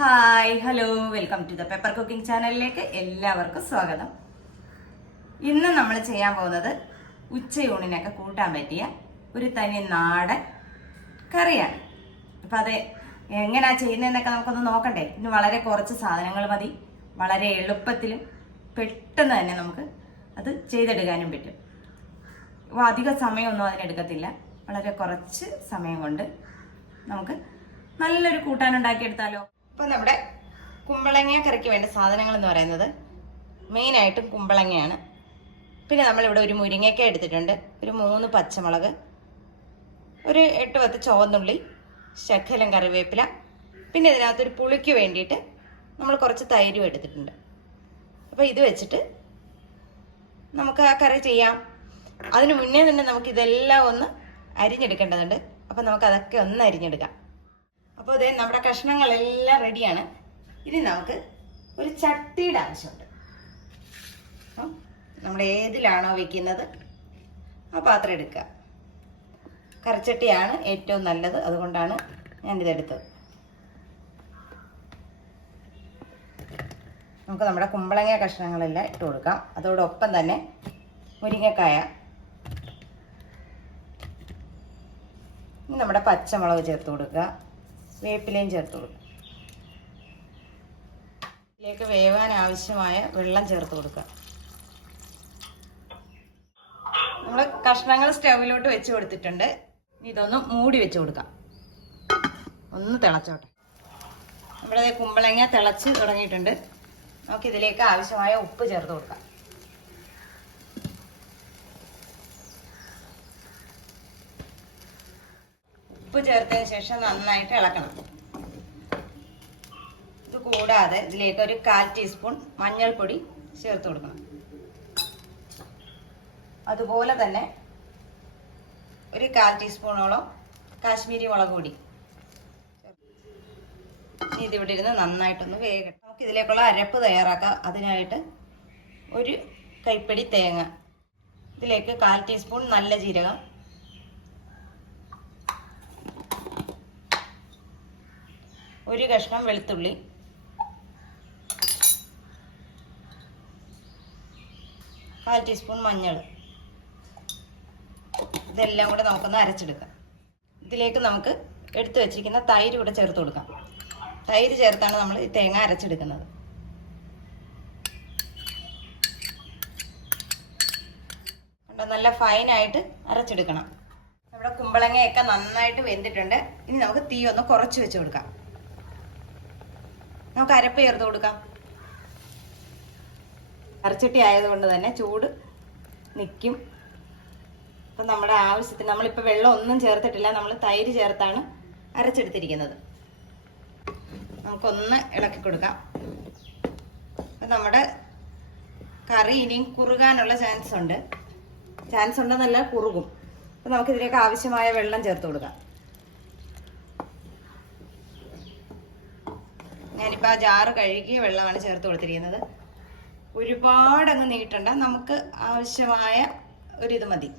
Hi hello welcome to the pepper cooking ചാനലിലേക്ക് എല്ലാവർക്കും സ്വാഗതം. ഇന്ന് നമ്മൾ ചെയ്യാൻ പോകുന്നത് ഉച്ചയൂണിനൊക്കെ കൂട്ടാൻ പറ്റിയ ഒരു തനി നാടൻ കറിയാണ്. അപ്പം അത് എങ്ങനെയാ ചെയ്യുന്നതെന്നൊക്കെ നമുക്കൊന്ന് നോക്കണ്ടേ? ഇന്ന് വളരെ കുറച്ച് സാധനങ്ങൾ മതി. വളരെ എളുപ്പത്തിലും പെട്ടെന്ന് തന്നെ നമുക്ക് അത് ചെയ്തെടുക്കാനും പറ്റും. അപ്പോൾ അധിക സമയമൊന്നും അതിനെടുക്കത്തില്ല വളരെ കുറച്ച് സമയം കൊണ്ട് നമുക്ക് നല്ലൊരു കൂട്ടാൻ ഉണ്ടാക്കിയെടുത്താലോ അപ്പോൾ നമ്മുടെ കുമ്പളങ്ങ കറിക്ക് വേണ്ട സാധനങ്ങൾ എന്ന് പറയുന്നത് മെയിനായിട്ടും കുമ്പളങ്ങയാണ്. പിന്നെ നമ്മളിവിടെ ഒരു മുരിങ്ങയ്ക്ക എടുത്തിട്ടുണ്ട്. ഒരു മൂന്ന് പച്ചമുളക് ഒരു എട്ട് പത്ത് ചുവന്നുള്ളി ശകലം കറിവേപ്പില പിന്നെ ഇതിനകത്തൊരു പുളിക്ക് വേണ്ടിയിട്ട് നമ്മൾ കുറച്ച് തൈരും എടുത്തിട്ടുണ്ട്. അപ്പോൾ ഇത് വെച്ചിട്ട് നമുക്ക് ആ കറി ചെയ്യാം. അതിന് മുന്നേ തന്നെ നമുക്ക് ഇതെല്ലാം ഒന്ന് അരിഞ്ഞെടുക്കേണ്ടതുണ്ട്. അപ്പം നമുക്ക് അതൊക്കെ ഒന്ന് അരിഞ്ഞെടുക്കാം. അപ്പോൾ ഇതേ നമ്മുടെ കഷ്ണങ്ങളെല്ലാം റെഡിയാണ് ഇനി നമുക്ക് ഒരു ചട്ടിയുടെ ആവശ്യമുണ്ട്. നമ്മൾ ഏതിലാണോ വെക്കുന്നത്? ആ പാത്രം എടുക്കുക. കറിച്ചട്ടിയാണ് ഏറ്റവും നല്ലത്. അതുകൊണ്ടാണ് ഞാനിതെടുത്തത് നമുക്ക് നമ്മുടെ കുമ്പളങ്ങ കഷ്ണങ്ങളെല്ലാം ഇട്ട് കൊടുക്കാം. അതോടൊപ്പം തന്നെ മുരിങ്ങക്കായ നമ്മുടെ പച്ചമുളക് ചേർത്ത് കൊടുക്കുക. വേപ്പിലയും ചേർത്ത് കൊടുക്കുക ഇതിലേക്ക് വേവാൻ ആവശ്യമായ വെള്ളം ചേർത്ത് കൊടുക്കുക. നമ്മൾ കഷ്ണങ്ങൾ സ്റ്റൗവിലോട്ട് വെച്ച് കൊടുത്തിട്ടുണ്ട്. ഇതൊന്ന് മൂടി വെച്ച് കൊടുക്കാം. ഒന്ന് തിളച്ചോട്ടെ. നമ്മുടെ കുമ്പളങ്ങ തിളച്ച് തുടങ്ങിയിട്ടുണ്ട്. നമുക്ക് ഇതിലേക്ക് ആവശ്യമായ ഉപ്പ് ചേർത്ത് കൊടുക്കാം. ഉപ്പ് ചേർത്തതിന് ശേഷം നന്നായിട്ട് ഇളക്കണം. ഇത് കൂടാതെ ഇതിലേക്ക് ഒരു കാൽ ടീസ്പൂൺ മഞ്ഞൾപ്പൊടി ചേർത്ത് കൊടുക്കണം. അതുപോലെ തന്നെ ഒരു കാൽ ടീസ്പൂണോളം കാശ്മീരി മുളക് പൊടി. ഇനി ഇതിവിടെ ഇരുന്ന് നന്നായിട്ടൊന്ന് വേഗം നമുക്ക് ഇതിലേക്കുള്ള അരപ്പ് തയ്യാറാക്കാം. അതിനായിട്ട് ഒരു കൈപ്പടി തേങ്ങ. ഇതിലേക്ക് കാൽ ടീസ്പൂൺ നല്ല ജീരകം. ഒരു കഷ്ണം വെളുത്തുള്ളി. കാൽ ടീസ്പൂൺ മഞ്ഞൾ. ഇതെല്ലാം കൂടെ നമുക്കൊന്ന് അരച്ചെടുക്കാം. ഇതിലേക്ക് നമുക്ക് എടുത്തു വെച്ചിരിക്കുന്ന തൈര് കൂടെ ചേർത്ത് കൊടുക്കാം. തൈര് ചേർത്താണ് നമ്മൾ ഈ തേങ്ങ അരച്ചെടുക്കുന്നത്. കണ്ടോ? നല്ല ഫൈനായിട്ട് അരച്ചെടുക്കണം. നമ്മുടെ കുമ്പളങ്ങയൊക്കെ നന്നായിട്ട് വെന്തിട്ടുണ്ട്. ഇനി നമുക്ക് തീ ഒന്ന് കുറച്ച് വെച്ച് കൊടുക്കാം. നമുക്ക് അരപ്പ് ചേർത്ത് കൊടുക്കാം. അരച്ചട്ടി ആയതുകൊണ്ട് തന്നെ ചൂട് നിൽക്കും അപ്പം നമ്മുടെ ആവശ്യത്തിന് നമ്മളിപ്പോൾ വെള്ളം ഒന്നും ചേർത്തിട്ടില്ല നമ്മൾ തൈര് ചേർത്താണ് അരച്ചെടുത്തിരിക്കുന്നത്. നമുക്കൊന്ന് ഇളക്കി കൊടുക്കാം. അപ്പം നമ്മുടെ കറി ഇനിയും കുറുകാനുള്ള ചാൻസ് ഉണ്ട്. ചാൻസ് ഉണ്ടെന്നല്ല കുറുകും. അപ്പം നമുക്കിതിലേക്ക് ആവശ്യമായ വെള്ളം ചേർത്ത് കൊടുക്കാം. ഞാനിപ്പോൾ ആ ജാറ് കഴുകിയ വെള്ളമാണ് ചേർത്ത് കൊടുത്തിരിക്കുന്നത്. ഒരുപാടങ്ങ് നീട്ടണ്ട. നമുക്ക് ആവശ്യമായ ഒരിത് മതി.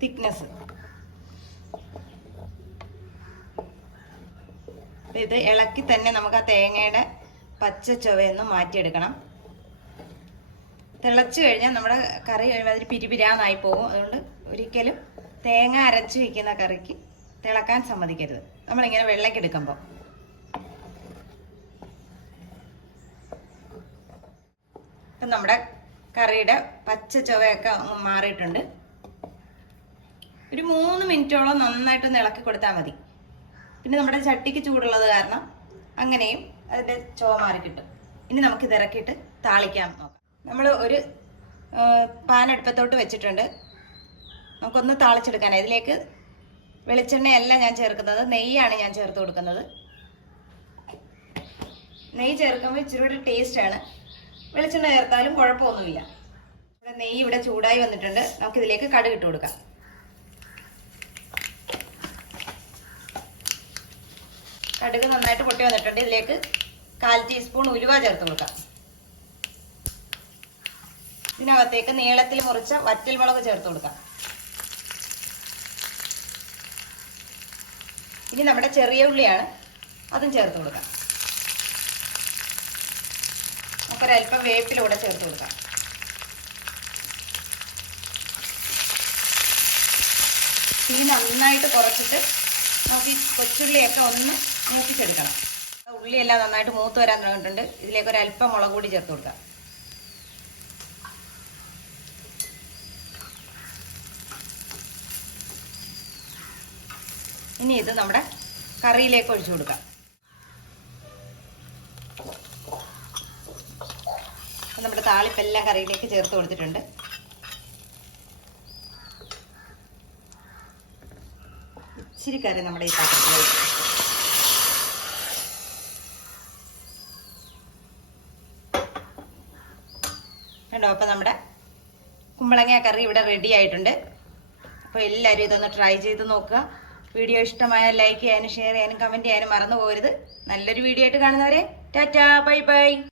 തിക്നെസ് ഇത് ഇളക്കി തന്നെ നമുക്ക് ആ തേങ്ങയുടെ പച്ച ചുവയൊന്ന് മാറ്റിയെടുക്കണം. തിളച്ചു കഴിഞ്ഞാൽ നമ്മുടെ കറി അതിൽ പിരിപിരാന്നായി പോകും. അതുകൊണ്ട് ഒരിക്കലും തേങ്ങ അരച്ച് വയ്ക്കുന്ന കറിക്ക് തിളക്കാൻ സമ്മതിക്കരുത്. നമ്മളിങ്ങനെ വെള്ളക്കെടുക്കുമ്പോൾ നമ്മുടെ കറിയുടെ പച്ച ചുവയൊക്കെ മാറിയിട്ടുണ്ട്. ഒരു മൂന്ന് മിനിറ്റോളം നന്നായിട്ടൊന്ന് ഇളക്കി കൊടുത്താൽ മതി. പിന്നെ നമ്മുടെ ചട്ടിക്ക് ചൂടുള്ളത് കാരണം അങ്ങനെയും അതിന്റെ ചുവ മാറി കിട്ടും ഇനി നമുക്ക് ഇതിറക്കിയിട്ട് താളിക്കാൻ നോക്കാം. നമ്മൾ ഒരു പാൻ അടുപ്പത്തോട്ട് വെച്ചിട്ടുണ്ട്. നമുക്കൊന്ന് താളിച്ചെടുക്കാൻ. ഇതിലേക്ക് വെളിച്ചെണ്ണയല്ല ഞാൻ ചേർക്കുന്നത് നെയ്യാണ് ഞാൻ ചേർത്ത് കൊടുക്കുന്നത്. നെയ്യ് ചേർക്കുമ്പോൾ ഇച്ചിരി ടേസ്റ്റ് ടേസ്റ്റാണ് വെളിച്ചെണ്ണ ചേർത്താലും കുഴപ്പമൊന്നുമില്ല. ഇവിടെ നെയ്യ് ഇവിടെ ചൂടായി വന്നിട്ടുണ്ട്. നമുക്ക് ഇതിലേക്ക് കടുക് ഇട്ട് കൊടുക്കാം. കടുക് നന്നായിട്ട് പൊട്ടി വന്നിട്ടുണ്ട്. ഇതിലേക്ക് കാൽ ടീസ്പൂൺ ഉലുവ ചേർത്ത് കൊടുക്കാം. ഇതിനകത്തേക്ക് നീളത്തിൽ മുറിച്ച വറ്റൽ മുളക് ചേർത്ത് കൊടുക്കാം. ഇനി നമ്മുടെ ചെറിയ ഉള്ളിയാണ്. അതും ചേർത്ത് കൊടുക്കാം. നമുക്കൊരല്പം വേപ്പിലൂടെ ചേർത്ത് കൊടുക്കാം. തീ നന്നായിട്ട് കുറച്ചിട്ട് നമുക്ക് ഈ കൊച്ചുള്ളിയൊക്കെ ഒന്ന് മൂപ്പിച്ചെടുക്കണം. ഉള്ളിയെല്ലാം നന്നായിട്ട് മൂത്ത് വരാൻ തുടങ്ങിയിട്ടുണ്ട്. ഇതിലേക്ക് ഒരു അല്പം മുളക് കൂടി ചേർത്ത് കൊടുക്കാം. ഇനി ഇത് നമ്മുടെ കറിയിലേക്ക് ഒഴിച്ചു കൊടുക്കാം. നമ്മുടെ താളിപ്പെല്ലാം കറിയിലേക്ക് ചേർത്ത് കൊടുത്തിട്ടുണ്ട്. ഇച്ചിരി കറി നമ്മുടെ ഈ പാത്രത്തിലേക്ക്. കണ്ടോ? അപ്പം നമ്മുടെ കുമ്പളങ്ങ കറി ഇവിടെ റെഡി ആയിട്ടുണ്ട്. അപ്പോൾ എല്ലാവരും ഇതൊന്ന് ട്രൈ ചെയ്ത് നോക്കുക. വീഡിയോ ഇഷ്ടമായ ലൈക്ക് ചെയ്യാനും ഷെയർ ചെയ്യാനും കമന്റ് ചെയ്യാനും മറന്നു പോകരുത്. നല്ലൊരു വീഡിയോ ആയിട്ട് കാണുന്നവരെ ടാറ്റാ ബൈ ബൈ.